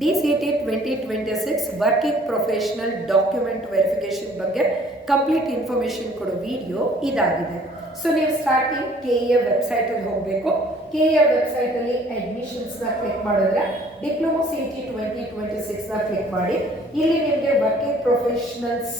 DCT 2026 working professional document verification ಬಗ್ಗೆ complete information ಕೊಡೋ video ಇದಾಗಿದೆ. ಸೊ ನೀವು ಸ್ಟಾರ್ಟಿಂಗ್ KEA ವೆಬ್ಸೈಟಲ್ಲಿ ಹೋಗಬೇಕು. KEA ವೆಬ್ಸೈಟಲ್ಲಿ ಅಡ್ಮಿಷನ್ಸ್ನ ಕ್ಲಿಕ್ ಮಾಡಿದ್ರೆ ಡಿಪ್ಲೊಮಾ CET 2026ನ ಕ್ಲಿಕ್ ಮಾಡಿ. ಇಲ್ಲಿ ನಿಮಗೆ working professionals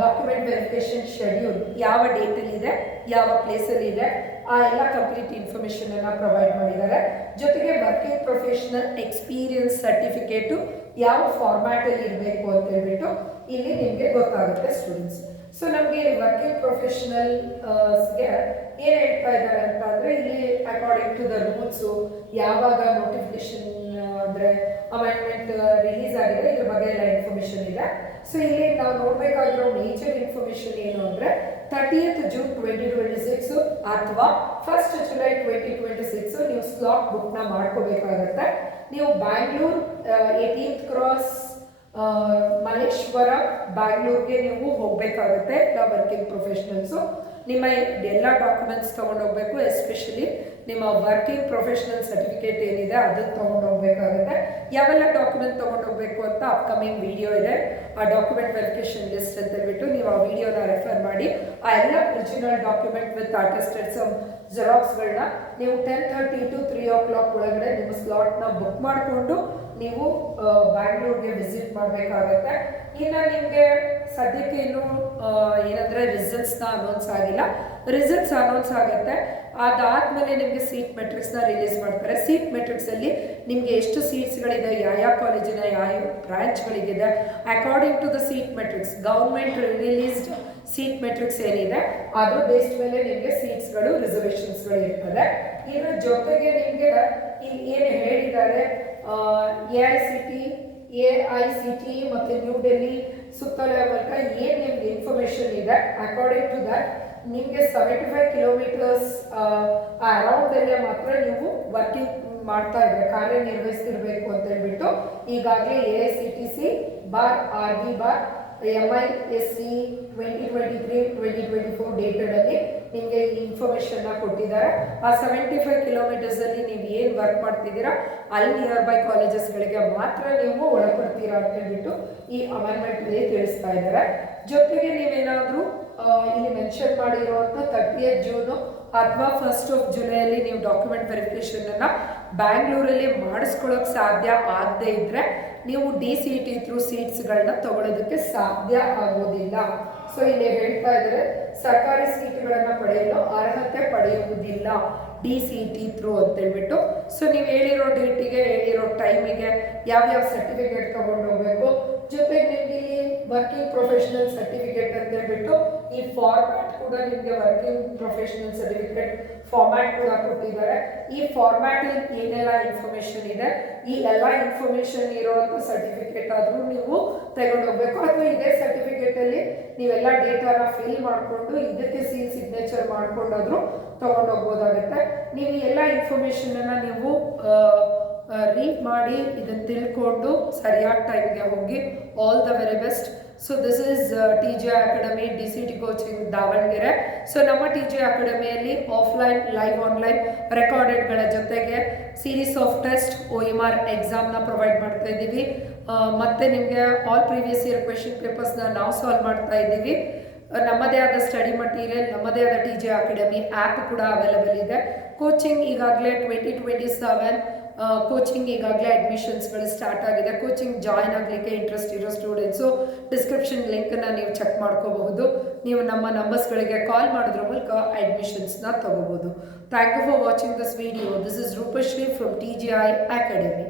document verification schedule ಯಾವ ಡೇಟಲ್ಲಿದೆ, ಯಾವ ಪ್ಲೇಸಲ್ಲಿ ಇದೆ, ಆ ಎಲ್ಲ ಕಂಪ್ಲೀಟ್ ಇನ್ಫಾರ್ಮೇಷನ್ ಅನ್ನು ಪ್ರೊವೈಡ್ ಮಾಡಿದ್ದಾರೆ. ಜೊತೆಗೆ ವರ್ಕಿಂಗ್ ಪ್ರೊಫೆಷನಲ್ ಎಕ್ಸ್ಪೀರಿಯನ್ಸ್ ಸರ್ಟಿಫಿಕೇಟು ಯಾವ ಫಾರ್ಮ್ಯಾಟಲ್ಲಿ ಇರಬೇಕು ಅಂತ ಹೇಳ್ಬಿಟ್ಟು ಇಲ್ಲಿ ನಿಮಗೆ ಗೊತ್ತಾಗುತ್ತೆ ಸ್ಟೂಡೆಂಟ್ಸ್. ಸೊ ನಮಗೆ ವರ್ಕಿಂಗ್ ಪ್ರೊಫೆಷನಲ್ಸ್ಗೆ ಏನು ಹೇಳ್ತಾ ಇದ್ದಾರೆ ಅಂತ ಅಂದರೆ, ಇಲ್ಲಿ ಅಕಾರ್ಡಿಂಗ್ ಟು ದ ರೂಲ್ಸು ಯಾವಾಗ ನೋಟಿಫಿಕೇಶನ್ ಅಂದರೆ ಅಮೆಂಡ್ಮೆಂಟ್ ರಿಲೀಸ್ ಆಗಿದೆ ಇದ್ರ ಬಗ್ಗೆ ಎಲ್ಲ ಇನ್ಫಾರ್ಮೇಷನ್ ಇದೆ. ಸೊ ಇಲ್ಲಿ ನಾವು ನೋಡಬೇಕಾಗಿರೋ ಮೇಜರ್ ಇನ್ಫಾರ್ಮೇಷನ್ ಏನು ಅಂದರೆ 30th June 2026 ಅಥವಾ 1st July 2026 ನೀವು ಸ್ಲಾಟ್ ಬುಕ್ನ ಮಾಡ್ಕೋಬೇಕಾಗತ್ತೆ. ನೀವು ಬ್ಯಾಂಗ್ಳೂರ್ 18th ಕ್ರಾಸ್ ಮಲ್ಲೇಶ್ವರ ಬ್ಯಾಂಗ್ಳೂರ್ಗೆ ನೀವು ಹೋಗಬೇಕಾಗುತ್ತೆ. ವರ್ಕಿಂಗ್ ಪ್ರೊಫೆಷನಲ್ಸು ನಿಮ್ಮ ಎಲ್ಲ ಡಾಕ್ಯುಮೆಂಟ್ಸ್ ತೊಗೊಂಡೋಗ್ಬೇಕು. ಎಸ್ಪೆಷಲಿ ನಿಮ್ಮ ವರ್ಕಿಂಗ್ ಪ್ರೊಫೆಷನಲ್ ಸರ್ಟಿಫಿಕೇಟ್ ಏನಿದೆ ಅದನ್ನು ತೊಗೊಂಡೋಗ್ಬೇಕಾಗುತ್ತೆ. ಯಾವೆಲ್ಲ ಡಾಕ್ಯುಮೆಂಟ್ ತೊಗೊಂಡೋಗ್ಬೇಕು ಅಂತ ಅಪ್ಕಮಿಂಗ್ ವಿಡಿಯೋ ಇದೆ, ಆ ಡಾಕ್ಯುಮೆಂಟ್ ವೆರಿಫಿಕೇಶನ್ ಲಿಸ್ಟ್ ಅಂತ ಹೇಳ್ಬಿಟ್ಟು ನೀವು ಆ ವಿಡಿಯೋನ ರೆಫರ್ ಮಾಡಿ. ಆ ಎಲ್ಲ original document with attested some ಜೆರಾಕ್ಸ್ಗಳನ್ನ ನೀವು 10:30 to 3 o'clock ಒಳಗಡೆ ನಿಮ್ಮ ಸ್ಲಾಟ್ನ ಬುಕ್ ಮಾಡಿಕೊಂಡು ನೀವು ಬ್ಯಾಂಗ್ಳೂರ್ಗೆ ವಿಸಿಟ್ ಮಾಡಬೇಕಾಗತ್ತೆ. ಇನ್ನು ನಿಮಗೆ ಸದ್ಯಕ್ಕೆ ಇನ್ನೂ ಏನಂದರೆ ರಿಸಲ್ಟ್ಸ್ನ ಅನೌನ್ಸ್ ಆಗಿಲ್ಲ. ರಿಸಲ್ಟ್ಸ್ ಅನೌನ್ಸ್ ಆಗುತ್ತೆ, ಅದಾದಮೇಲೆ ನಿಮಗೆ ಸೀಟ್ ಮೆಟ್ರಿಕ್ಸ್ನ ರಿಲೀಸ್ ಮಾಡ್ತಾರೆ. ಸೀಟ್ ಮೆಟ್ರಿಕ್ಸಲ್ಲಿ ನಿಮಗೆ ಎಷ್ಟು ಸೀಟ್ಸ್ಗಳಿದೆ, ಯಾವ ಕಾಲೇಜಿನ ಯಾವ ಬ್ರಾಂಚ್ಗಳಿಗಿದೆ, according to the seat matrix government released seat matrix ಏನಿದೆ ಅದ್ರ ಬೇಸ್ಡ್ ಮೇಲೆ ನಿಮಗೆ ಸೀಟ್ಸ್ಗಳು ರಿಸರ್ವೇಷನ್ಸ್ಗಳು ಇರ್ತದೆ. ಇದ್ರ ಜೊತೆಗೆ ನಿಮಗೆ ಇಲ್ಲಿ ಏನು ಹೇಳಿದ್ದಾರೆ, AICT ಮತ್ತು ನ್ಯೂ ಡೆಲ್ಲಿ ಸುತ್ತಮುತ್ತ ಏನು ನಿಮ್ಗೆ ಇನ್ಫಾರ್ಮೇಷನ್ ಇದೆ, ಅಕಾರ್ಡಿಂಗ್ ಟು ದಟ್ ನಿಮಗೆ 75 ಕಿಲೋಮೀಟರ್ಸ್ ಅರೌಂಡಲ್ಲೇ ಮಾತ್ರ ನೀವು ವರ್ಕಿಂಗ್ ಮಾಡ್ತಾ ಇದ್ರೆ ಕಾರ್ಯನಿರ್ವಹಿಸ್ತಿರ್ಬೇಕು ಅಂತ ಹೇಳ್ಬಿಟ್ಟು ಈಗಾಗಲೇ AICTC bar RB bar MISC 2023-2024 ಡೇಟಲ್ಲಿ ನಿಮಗೆ ಈ ಇನ್ಫಾರ್ಮೇಷನ್ನ ಕೊಟ್ಟಿದ್ದಾರೆ. ಆ 75 ಕಿಲೋಮೀಟರ್ಸಲ್ಲಿ ನೀವು ಏನು ವರ್ಕ್ ಮಾಡ್ತಿದ್ದೀರಾ ಅಲ್ಲಿ ನಿಯರ್ ಬೈ ಕಾಲೇಜಸ್ಗಳಿಗೆ ಮಾತ್ರ ನೀವು ಒಳಪಡ್ತೀರಾ ಅಂತ ಹೇಳ್ಬಿಟ್ಟು ಈ ಅಮೆಂಡ್ಮೆಂಟಲ್ಲಿ ತಿಳಿಸ್ತಾ ಇದ್ದಾರೆ. ಜೊತೆಗೆ ನೀವೇನಾದರೂ ಇಲ್ಲಿ ಮೆನ್ಷನ್ ಮಾಡಿರುವಂಥ 30th June ಅಥವಾ 1st July ನೀವು ಡಾಕ್ಯುಮೆಂಟ್ ವೆರಿಫಿಕೇಷನನ್ನು ಬ್ಯಾಂಗ್ಳೂರಲ್ಲಿ ಮಾಡಿಸ್ಕೊಳ್ಳೋಕೆ ಸಾಧ್ಯ ಆಗದೇ ಇದ್ದರೆ ನೀವು DCT ಥ್ರೂ ಸೀಟ್ಸ್ಗಳನ್ನ ತಗೊಳ್ಳೋದಕ್ಕೆ ಸಾಧ್ಯ ಆಗೋದಿಲ್ಲ. ಸೊ ಇಲ್ಲಿ ಹೇಳ್ತಾ ಇದ್ದಾರೆ, ಸರ್ಕಾರಿ ಸೀಟ್ಗಳನ್ನು ಪಡೆಯಲು ಅರ್ಹತೆ ಪಡೆಯುವುದಿಲ್ಲ DCT ಥ್ರೂ ಅಂತ ಹೇಳ್ಬಿಟ್ಟು. ಸೊ ನೀವು ಹೇಳಿರೋ ಡೇಟಿಗೆ ಹೇಳಿರೋ ಟೈಮಿಗೆ ಯಾವ್ಯಾವ ಸರ್ಟಿಫಿಕೇಟ್ ತೊಗೊಂಡು ಹೋಗಬೇಕು, ಜೊತೆಗೆ ನಿಮಗೆ ಇಲ್ಲಿ ವರ್ಕಿಂಗ್ ಪ್ರೊಫೆಷನಲ್ ಸರ್ಟಿಫಿಕೇಟ್ ಅಂತ ಹೇಳ್ಬಿಟ್ಟು ಈ ಫಾರ್ಮ್ಯಾಟ್ ಕೂಡ ನಿಮಗೆ ವರ್ಕಿಂಗ್ ಪ್ರೊಫೆಷನಲ್ ಸರ್ಟಿಫಿಕೇಟ್ ಫಾರ್ಮ್ಯಾಟ್ ಕೂಡ ಕೊಟ್ಟಿದ್ದಾರೆ. ಈ ಫಾರ್ಮ್ಯಾಟಲ್ಲಿ ಏನೆಲ್ಲ ಇನ್ಫಾರ್ಮೇಷನ್ ಇದೆ, ಈ ಎಲ್ಲ ಇನ್ಫಾರ್ಮೇಷನ್ ಇರೋವಂಥ ಸರ್ಟಿಫಿಕೇಟ್ ಆದರೂ ನೀವು ತಗೊಂಡೋಗ್ಬೇಕು. ಅಥವಾ ಇದೇ ಸರ್ಟಿಫಿಕೇಟಲ್ಲಿ ನೀವೆಲ್ಲ ಡೇಟಾನ ಫಿಲ್ ಮಾಡಿಕೊಂಡು ಇದಕ್ಕೆ ಸೀಲ್ ಸಿಗ್ನೇಚರ್ ಮಾಡ್ಕೊಂಡಾದರೂ ತೊಗೊಂಡೋಗ್ಬೋದಾಗುತ್ತೆ. ನೀವು ಎಲ್ಲ ಇನ್ಫಾರ್ಮೇಷನನ್ನು ನೀವು ರೀಡ್ ಮಾಡಿ ಇದನ್ನು ತಿಳ್ಕೊಂಡು ಸರಿಯಾದ ಟೈಮ್ಗೆ ಹೋಗಿ. All the very best. So this is TGI academy DCT coaching Davanagere. So ನಮ್ಮ TGI ಅಕಾಡೆಮಿಯಲ್ಲಿ ಆಫ್ಲೈನ್, ಲೈವ್, ಆನ್ಲೈನ್ ರೆಕಾರ್ಡೆಡ್ಗಳ ಜೊತೆಗೆ ಸೀರೀಸ್ ಆಫ್ ಟೆಸ್ಟ್ OMR ಎಕ್ಸಾಮ್ನ ಪ್ರೊವೈಡ್ ಮಾಡ್ತಾ ಇದ್ದೀವಿ. ಮತ್ತು ನಿಮಗೆ ಆಲ್ ಪ್ರೀವಿಯಸ್ ಇಯರ್ ಕ್ವೆಶನ್ ಪೇಪರ್ಸ್ನ ನಾವು ಸಾಲ್ವ್ ಮಾಡ್ತಾ ಇದ್ದೀವಿ. ನಮ್ಮದೇ ಆದ ಸ್ಟಡಿ ಮಟೀರಿಯಲ್, ನಮ್ಮದೇ ಆದ TGI ಅಕಾಡೆಮಿ ಆ್ಯಪ್ ಕೂಡ ಅವೈಲಬಲ್ ಇದೆ. ಕೋಚಿಂಗ್ ಈಗಾಗಲೇ 2027 ಕೋಚಿಂಗ್ ಈಗಾಗಲೇ ಅಡ್ಮಿಷನ್ಸ್ಗಳು ಸ್ಟಾರ್ಟ್ ಆಗಿದೆ. ಕೋಚಿಂಗ್ ಜಾಯ್ನ್ ಆಗಲಿಕ್ಕೆ ಇಂಟ್ರೆಸ್ಟ್ ಇರೋ ಸ್ಟೂಡೆಂಟ್ಸು ಡಿಸ್ಕ್ರಿಪ್ಷನ್ ಲಿಂಕನ್ನು ನೀವು ಚೆಕ್ ಮಾಡ್ಕೋಬಹುದು. ನೀವು ನಮ್ಮ ನಂಬರ್ಸ್ಗಳಿಗೆ ಕಾಲ್ ಮಾಡೋದ್ರ ಮೂಲಕ ಅಡ್ಮಿಷನ್ಸ್ನ ತಗೋಬೋದು. Thank you for watching this video. This is Rupashree from TGI academy.